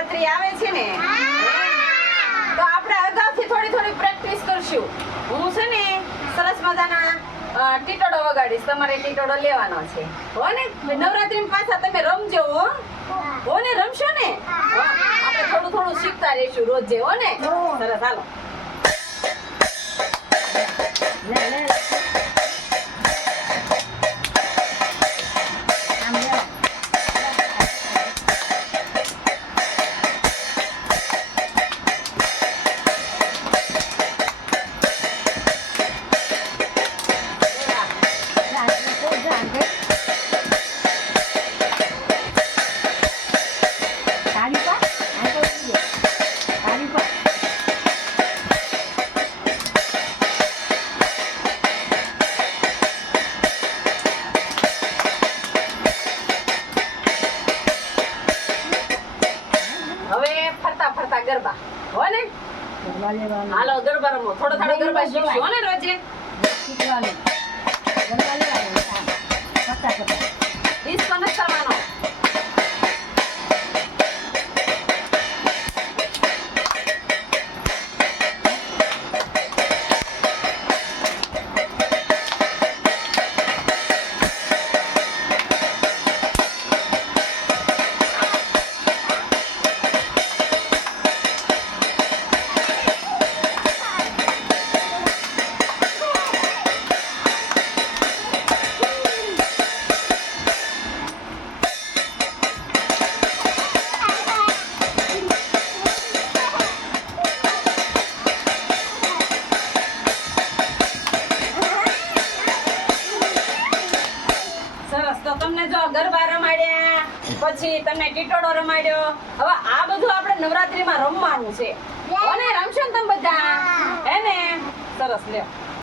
નવરાત્રી આવે છે ને તો આપણે અગાઉથી થોડી પ્રેક્ટિસ કરશું. હું છે ને સરસ મજાના ટીટોડો વગાડીશ, તમારે ટીટોડો લેવાનો છે હો ને. નવરાત્રીમાં પાછા તમે રમજો હો ને, રમશો ને. આપણે થોડું શીખતા રહીશું રોજ હો ને. સરસ, હાલો. ફરતા ગરબા હો ને. હાલો ગરબા રમો, થોડો ગરબા શીખશું હો ને રોજે. ડિસ્કો નથી કરવાનો. તો તમને જો ગરબા રમાડ્યા, પછી તમને ટીટોડો રમાડ્યો. હવે આ બધું આપણે નવરાત્રીમાં રમવાનું છે. કોને રમશો ને તમે બધા હે ને? સરસ, લ્યો.